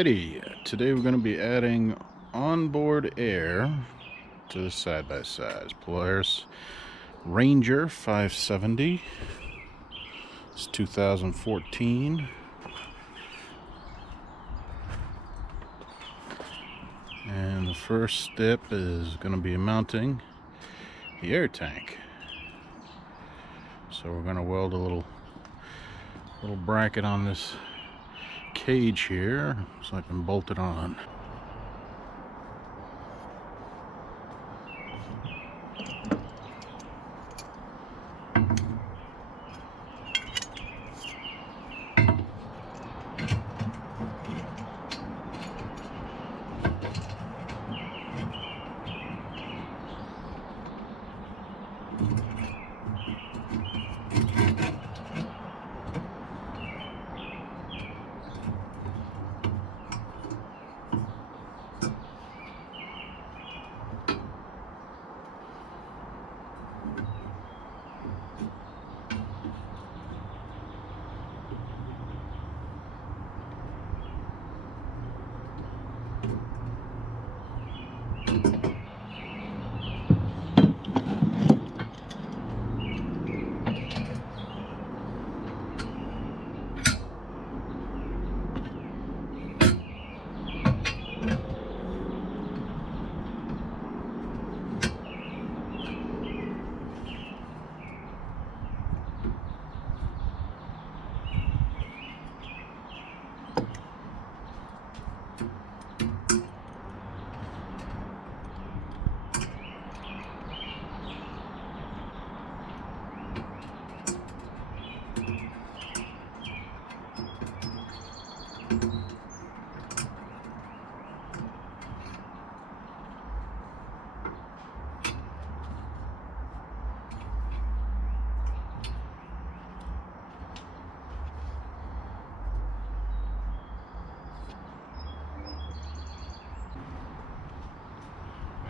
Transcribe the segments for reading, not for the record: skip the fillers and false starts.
Alrighty, today we're going to be adding onboard air to the side-by-sides. Polaris Ranger 570. It's 2014. And the first step is going to be mounting the air tank. So we're going to weld a little bracket on this cage here so I can bolt it on.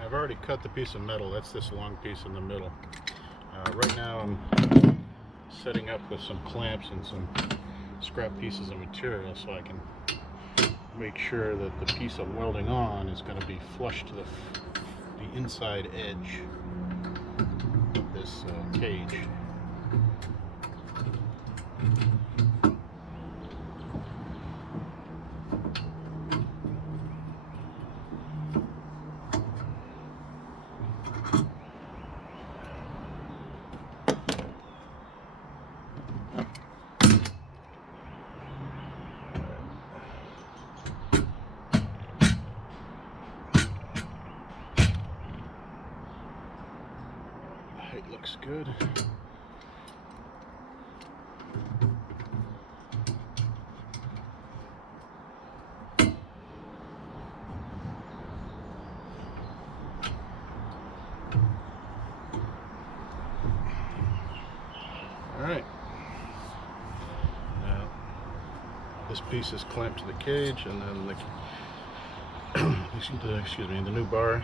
I've already cut the piece of metal. That's this long piece in the middle. Right now I'm setting up with some clamps and some scrap pieces of material so I can make sure that the piece I'm welding on is going to be flush to the inside edge of this cage. Height looks good. Alright. Now this piece is clamped to the cage, and then the new bar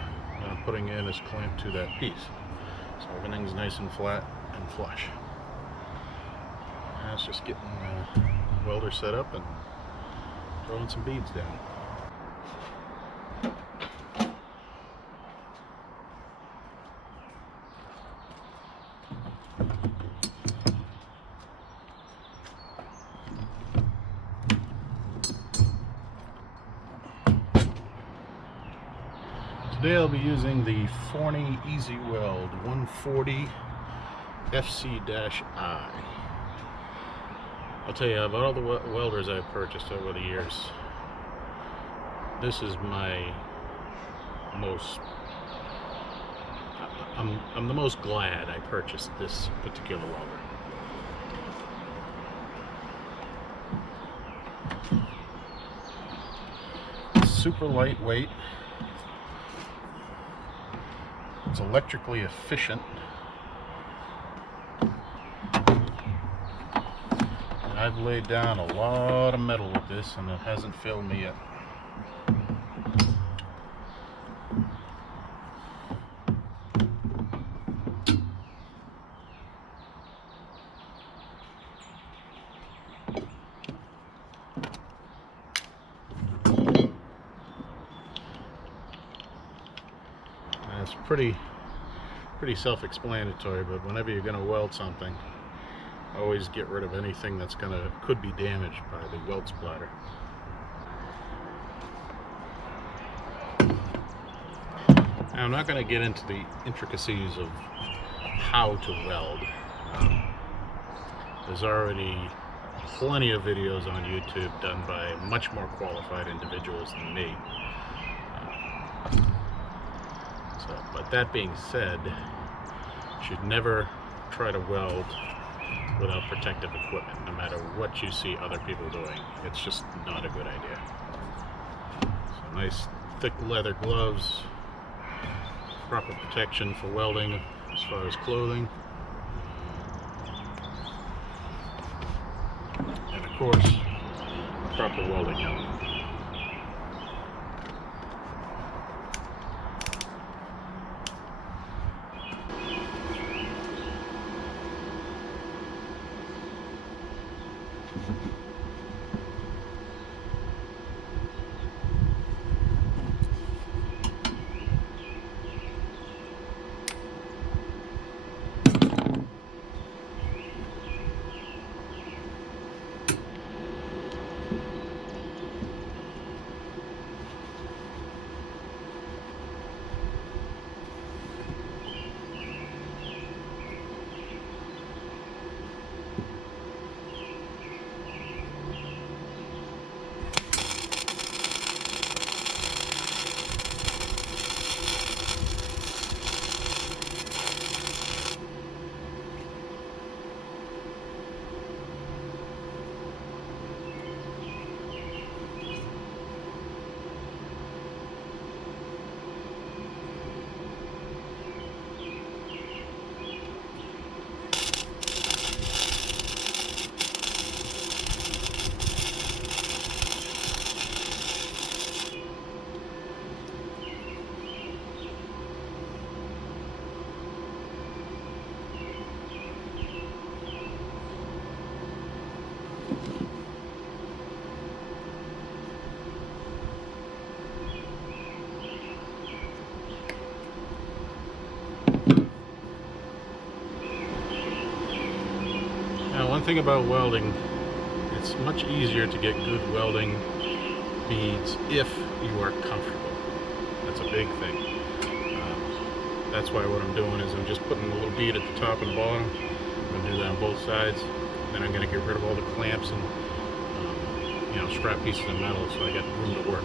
I'm putting in is clamped to that piece. So everything's nice and flat and flush. Now it's just getting the welder set up and throwing some beads down. Today I'll be using the Forney Easy Weld 140 FC-I. I'll tell you, of all the welders I've purchased over the years, this is my most, I'm the most glad I purchased this particular welder. It's super lightweight. It's electrically efficient. And I've laid down a lot of metal with this, and it hasn't failed me yet. it's pretty self-explanatory, but whenever you're going to weld something, always get rid of anything that's could be damaged by the weld splatter. Now, I'm not going to get into the intricacies of how to weld. There's already plenty of videos on YouTube done by much more qualified individuals than me. But that being said, you should never try to weld without protective equipment, no matter what you see other people doing. It's just not a good idea. So nice thick leather gloves, proper protection for welding as far as clothing, and of course, proper welding helmet. Now, one thing about welding, it's much easier to get good welding beads if you are comfortable. That's a big thing. That's why what I'm doing is I'm just putting a little bead at the top and bottom. I'm going to do that on both sides. Then I'm going to get rid of all the clamps and scrap pieces of metal, so I got room to work.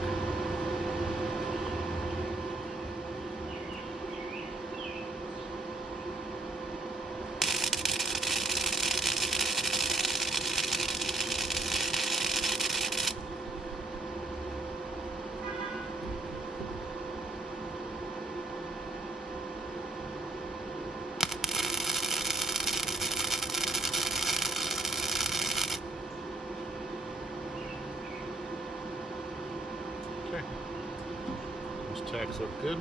Okay, those tacks look good.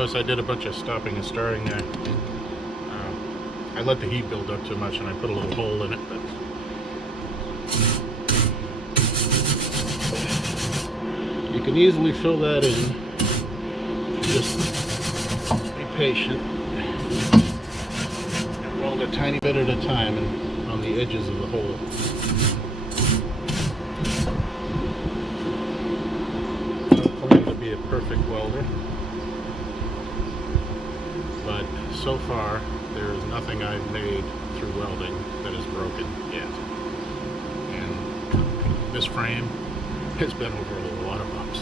notice I did a bunch of stopping and starting there. I let the heat build up too much and I put a little hole in it, but you can easily fill that in. Just be patient and weld a tiny bit at a time and on the edges of the hole. I don't claim to be a perfect welder, but so far there is nothing I've made through welding that is broken yet. And this frame has been over a lot of bumps.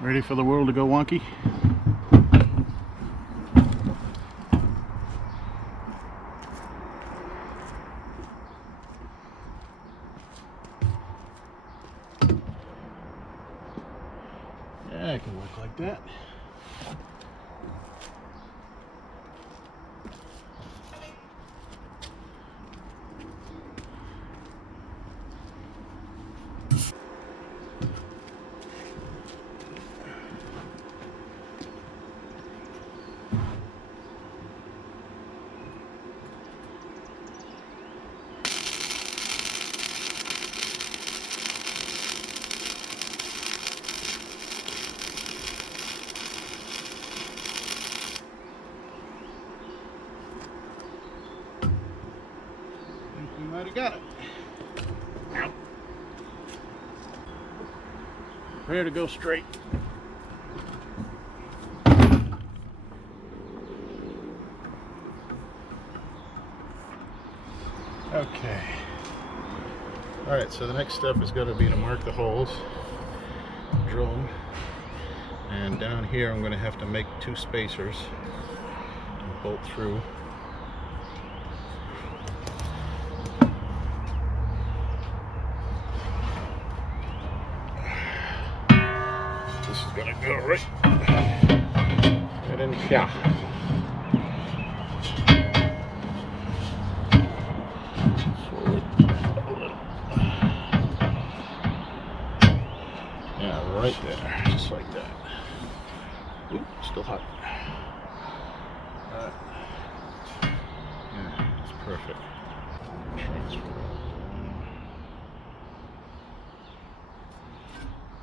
Ready for the world to go wonky? Yeah, it can work like that. We might have got it. Ow. Prepare to go straight. Okay. Alright, so the next step is going to be to mark the holes, drill them, and down here I'm going to have to make 2 spacers and bolt through. This is going to go right in here. Right there, just like that. Ooh, still hot. Yeah, it's perfect. Transfer.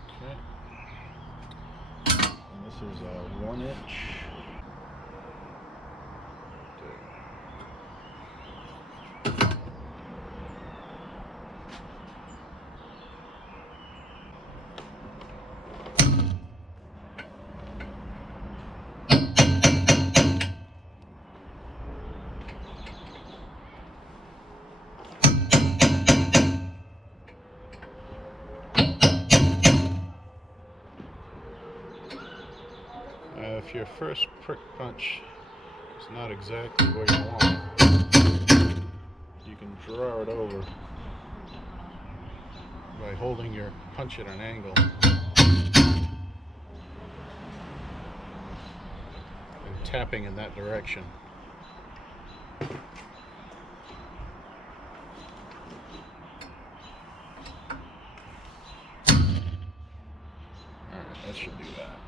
Okay. And this is a 1 inch. If your first prick punch is not exactly where you want, you can draw it over by holding your punch at an angle and tapping in that direction. Alright, that should do that.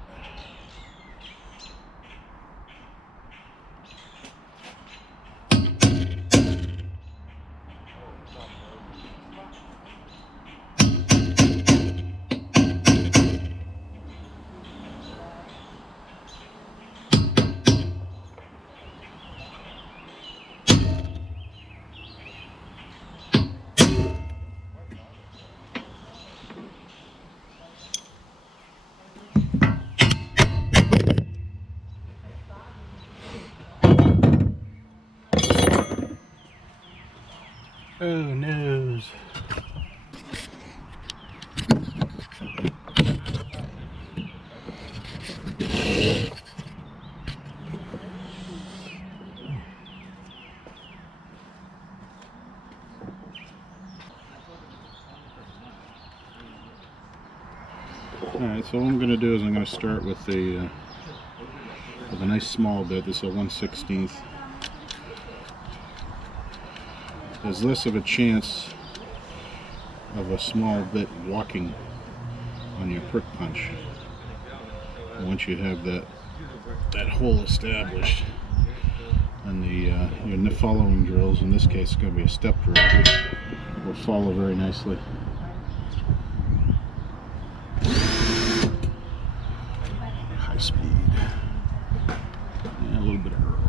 Oh, nose. Alright, so what I'm going to do is I'm going to start with a nice small bit. This is a 1/16. There's less of a chance of a small bit walking on your prick punch once you have that hole established. And your following drills, in this case it's going to be a step drill, will follow very nicely. High speed. And a little bit of Earl.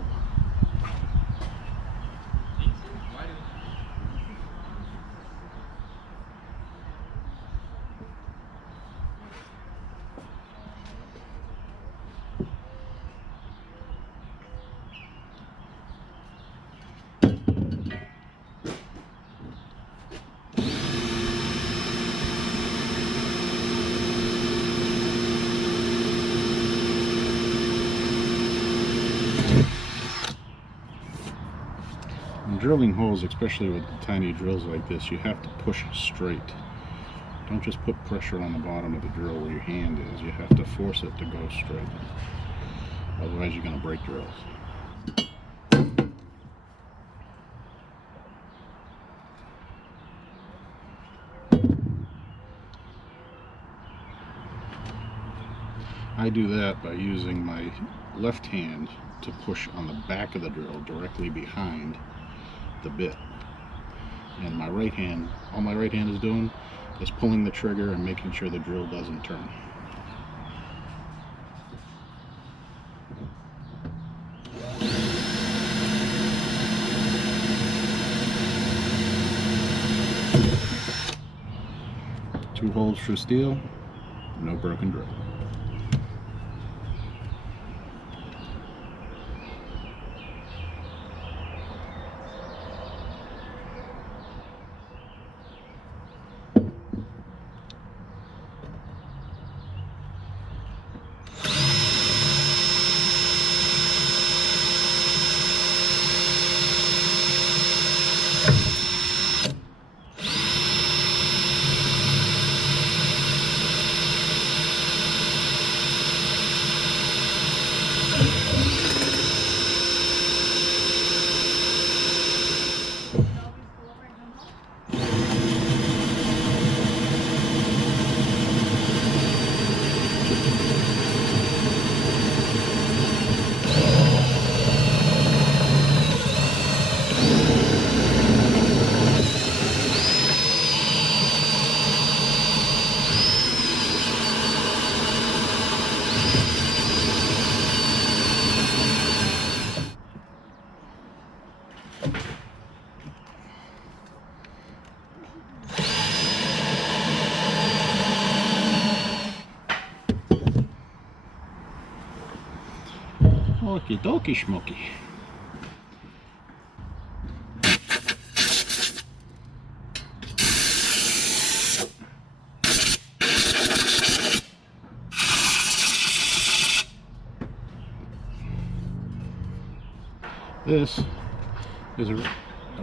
Drilling holes, especially with tiny drills like this, you have to push straight. Don't just put pressure on the bottom of the drill where your hand is. You have to force it to go straight. Otherwise you're going to break drills. I do that by using my left hand to push on the back of the drill directly behind the bit, and my right hand, all my right hand is doing is pulling the trigger and making sure the drill doesn't turn. Two holes for steel, no broken drill. Okie dokie schmucky. This is a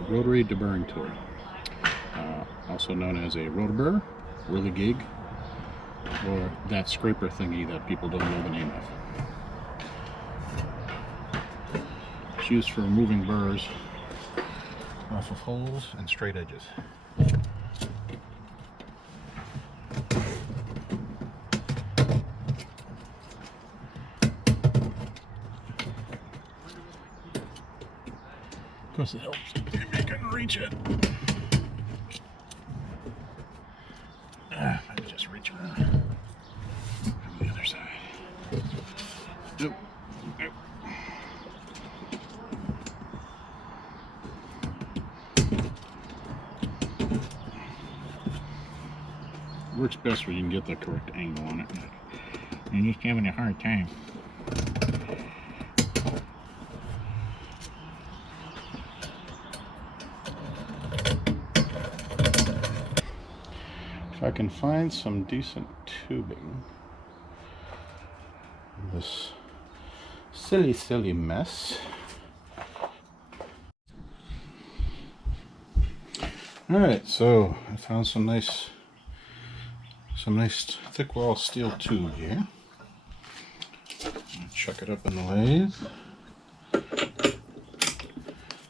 rotary deburring tool, also known as a rotoburr, whirligig, or that scraper thingy that people don't know the name of. It's used for removing burrs off of holes and straight edges. Of course it helps if you can reach it. I just reach around from the other side. Nope. Nope. Works best when you can get the correct angle on it. I'm just having a hard time. if I can find some decent tubing in this silly mess. Alright, so I found some nice thick wall steel tube here. Chuck it up in the lathe.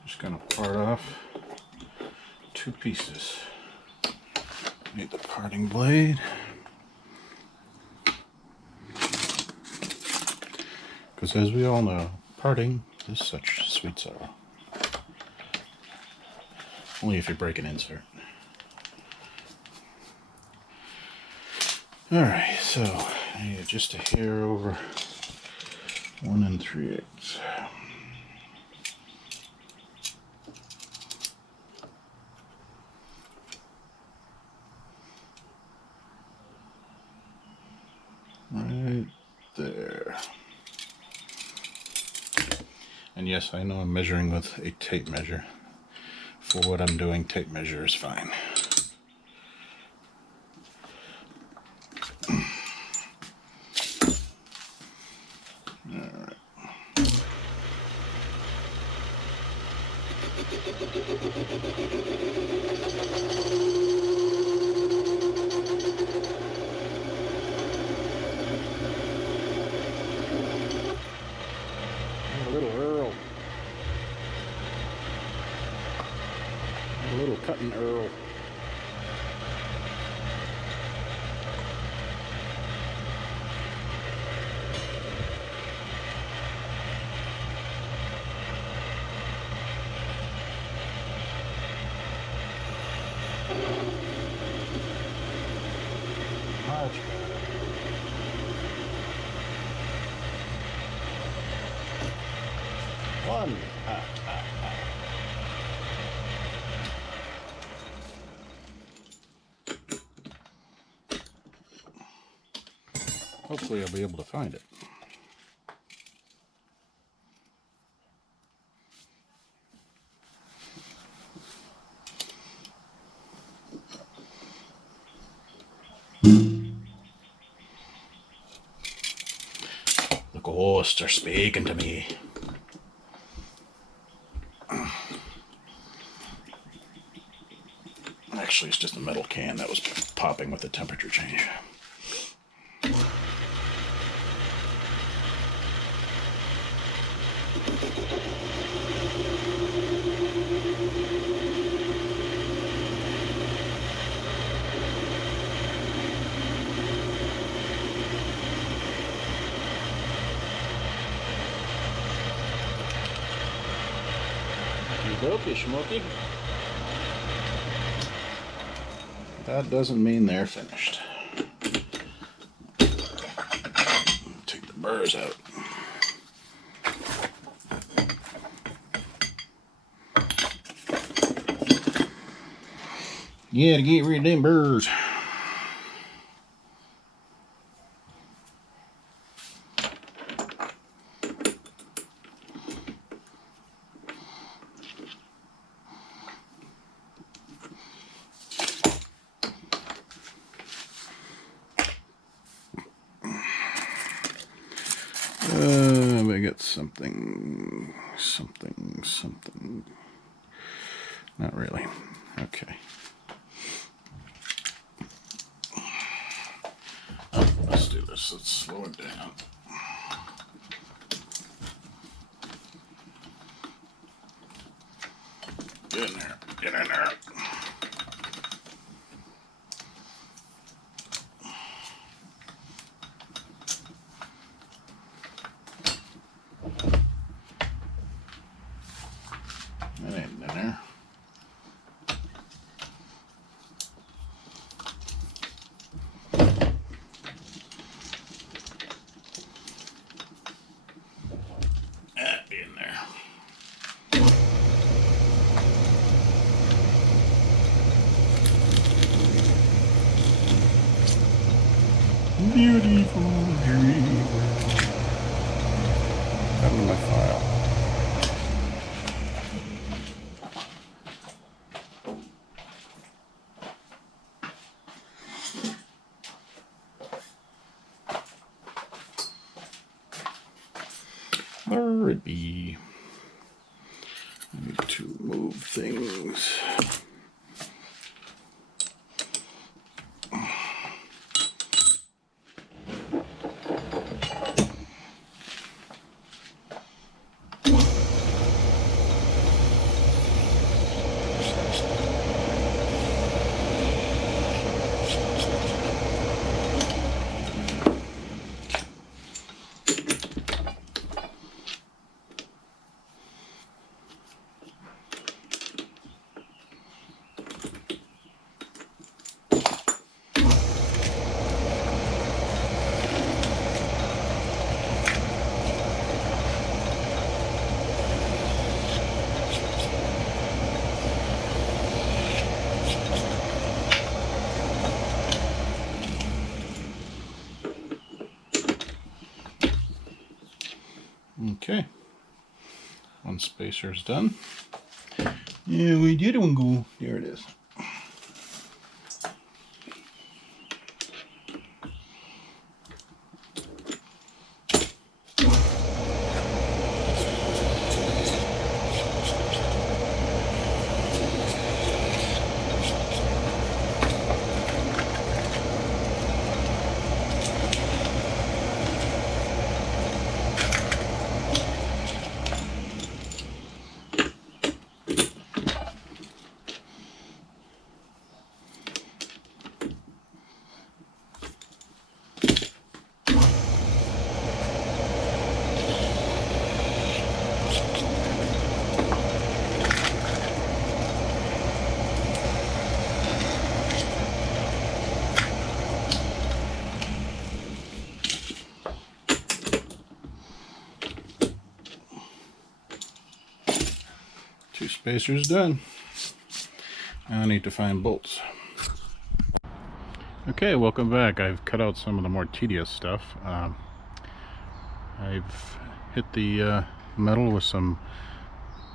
Just gonna part off 2 pieces. Need the parting blade. Because as we all know, parting is such sweet sorrow. Only if you break an insert. Alright, so I need just a hair over 1 3/8. Right there. And yes, I know I'm measuring with a tape measure. For what I'm doing, tape measure is fine. Alright. A little Earl. A little cutting Earl. Much better. One. Hopefully I'll be able to find it. The ghosts are speaking to me. Actually, it's just a metal can that was popping with the temperature change. Okay, Schmokey. That doesn't mean they're finished. Take the burrs out. Yeah, to get rid of them burrs. I got something. Not really. Okay. Oh, let's do this. Let's slow it down. Get in there. Get in there. That ain't in there. That be in there. Beautiful dream. Come to my file. Alrighty. I need to move things. Okay, one spacer is done. Yeah, where did one go? There it is. Two spacers done. Now I need to find bolts. Okay, welcome back. I've cut out some of the more tedious stuff. I've hit the metal with some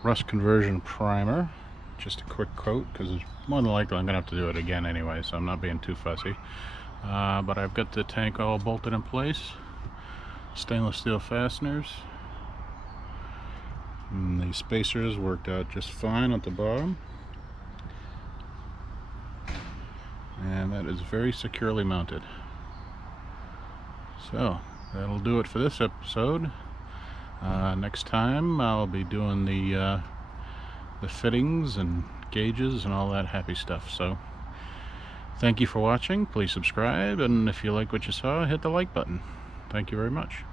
rust conversion primer. Just a quick coat, because more than likely I'm going to have to do it again anyway, so I'm not being too fussy. But I've got the tank all bolted in place. Stainless steel fasteners. And the spacers worked out just fine at the bottom. And that is very securely mounted. So that'll do it for this episode. Next time I'll be doing the fittings and gauges and all that happy stuff. So thank you for watching. Please subscribe, and if you like what you saw, hit the like button. Thank you very much.